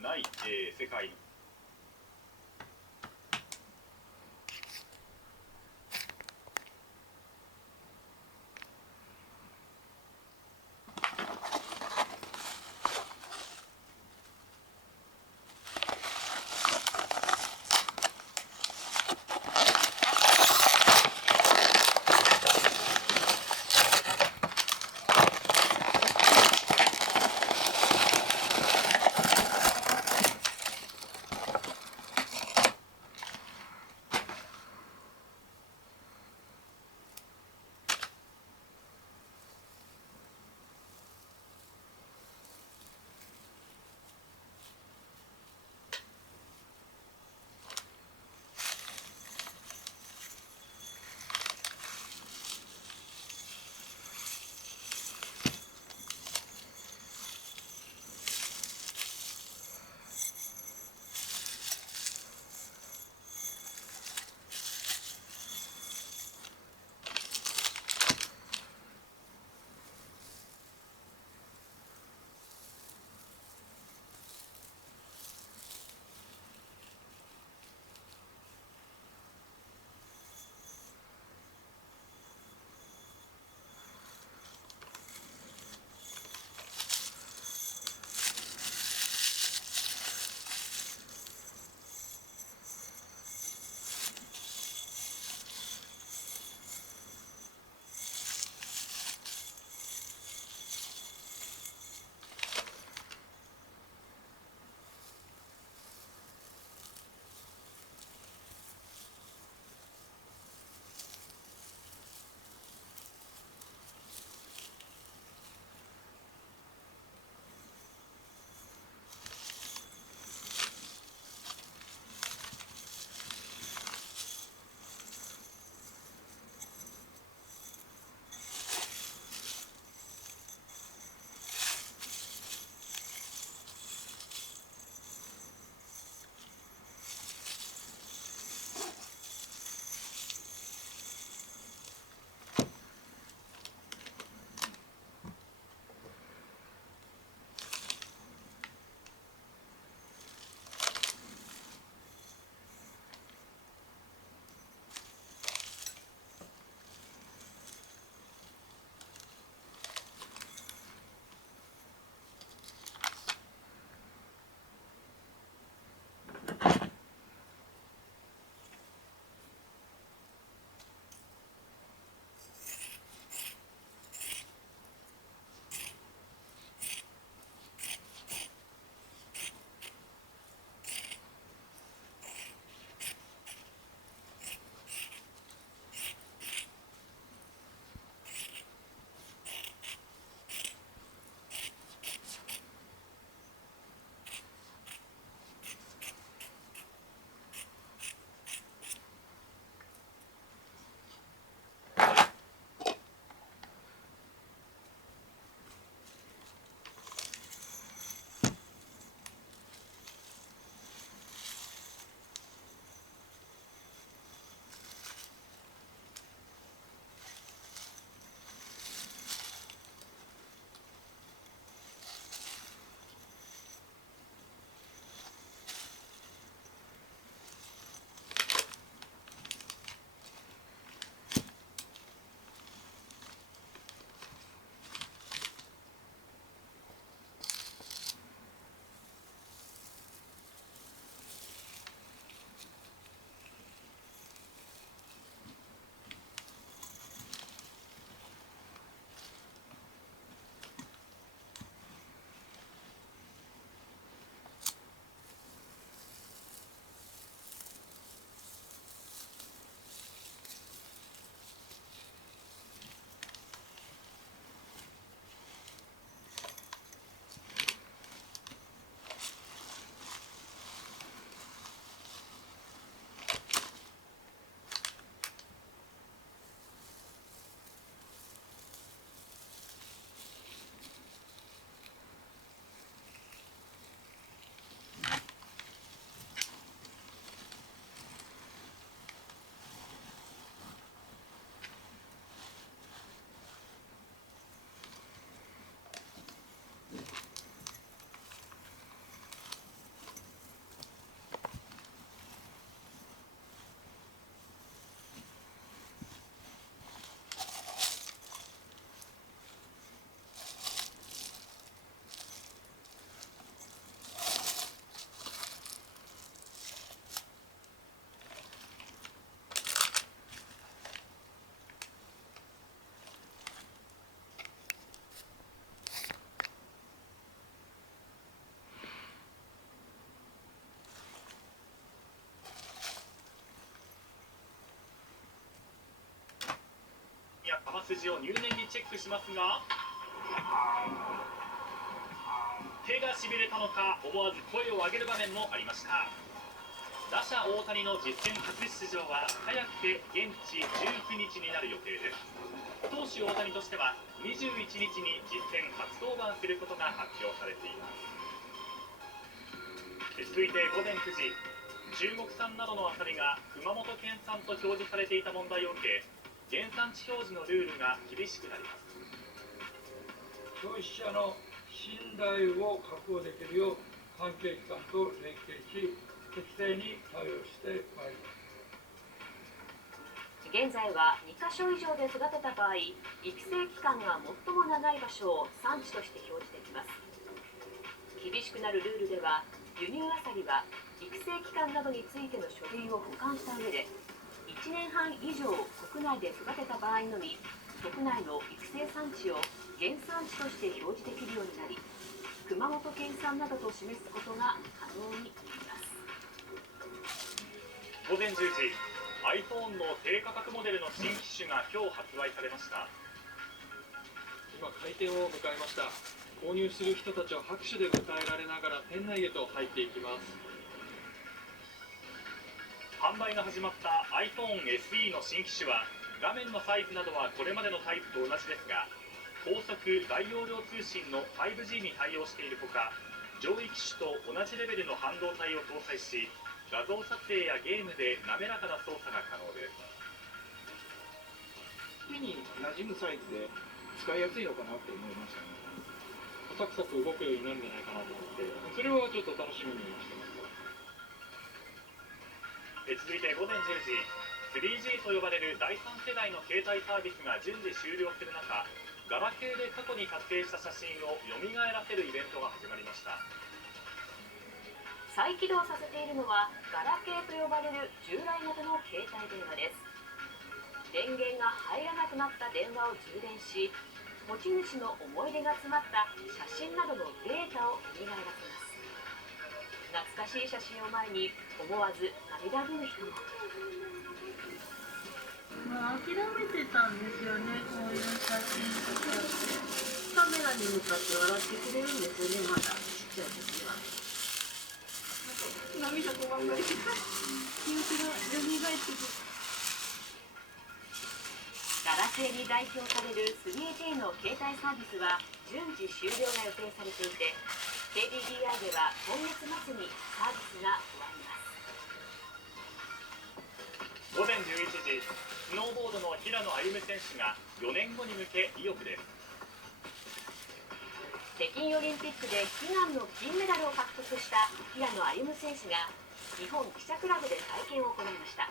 ない、世界。球筋を入念にチェックしますが、手がしびれたのか思わず声を上げる場面もありました。打者大谷の実戦初出場は早くて現地19日になる予定です。投手大谷としては21日に実戦初登板することが発表されています。続いて午前9時、中国産などのアサリが熊本県産と表示されていた問題を受け、原産地表示のルールが厳しくなります。消費者の信頼を確保できるよう関係機関と連携し、適正に対応してまいります。現在は2カ所以上で育てた場合、育成期間が最も長い場所を産地として表示できます。厳しくなるルールでは、輸入アサリは育成期間などについての書類を保管した上で、1年半以上国内で育てた場合のみ、国内の育成産地を原産地として表示できるようになり、熊本県産などと示すことが可能になります。午前10時、iPhone の低価格モデルの新機種が今日発売されました。今開店を迎えました。購入する人たちを拍手で迎えられながら店内へと入っていきます。販売が始まった iPhone SE の新機種は画面のサイズなどはこれまでのタイプと同じですが、高速大容量通信の 5G に対応しているほか、上位機種と同じレベルの半導体を搭載し、画像撮影やゲームで滑らかな操作が可能です。手に馴染むサイズで使いやすいのかなって思いましたね。サクサク動くようになるんじゃないかなと思って、それはちょっと楽しみにしてます。続いて午前10時、3G と呼ばれる第3世代の携帯サービスが順次終了する中、ガラケーで過去に撮影した写真を蘇らせるイベントが始まりました。再起動させているのはガラケーと呼ばれる従来型の携帯電話です。電源が入らなくなった電話を充電し、持ち主の思い出が詰まった写真などのデータを蘇らせます。懐かしい写真を前に思わず涙ぐむ人も。諦めてたんですよね、こういう写真とかってカメラに向かって笑ってくれるんですよね、まだちっちゃい時は。涙止まんない記憶が蘇ってくる。ガラケーに代表される 3G の携帯サービスは順次終了が予定されていて、 KDDI では今月末にサービスが終わります。午前11時、スノーボードの平野歩夢選手が4年後に向け意欲です。北京オリンピックで悲願の金メダルを獲得した平野歩夢選手が日本記者クラブで会見を行いました。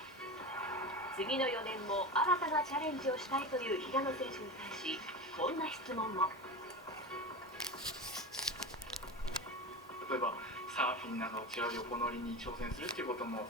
次の4年も新たなチャレンジをしたいという平野選手に対し、こんな質問も。例えばサーフィンなど違う横乗りに挑戦するっていうことも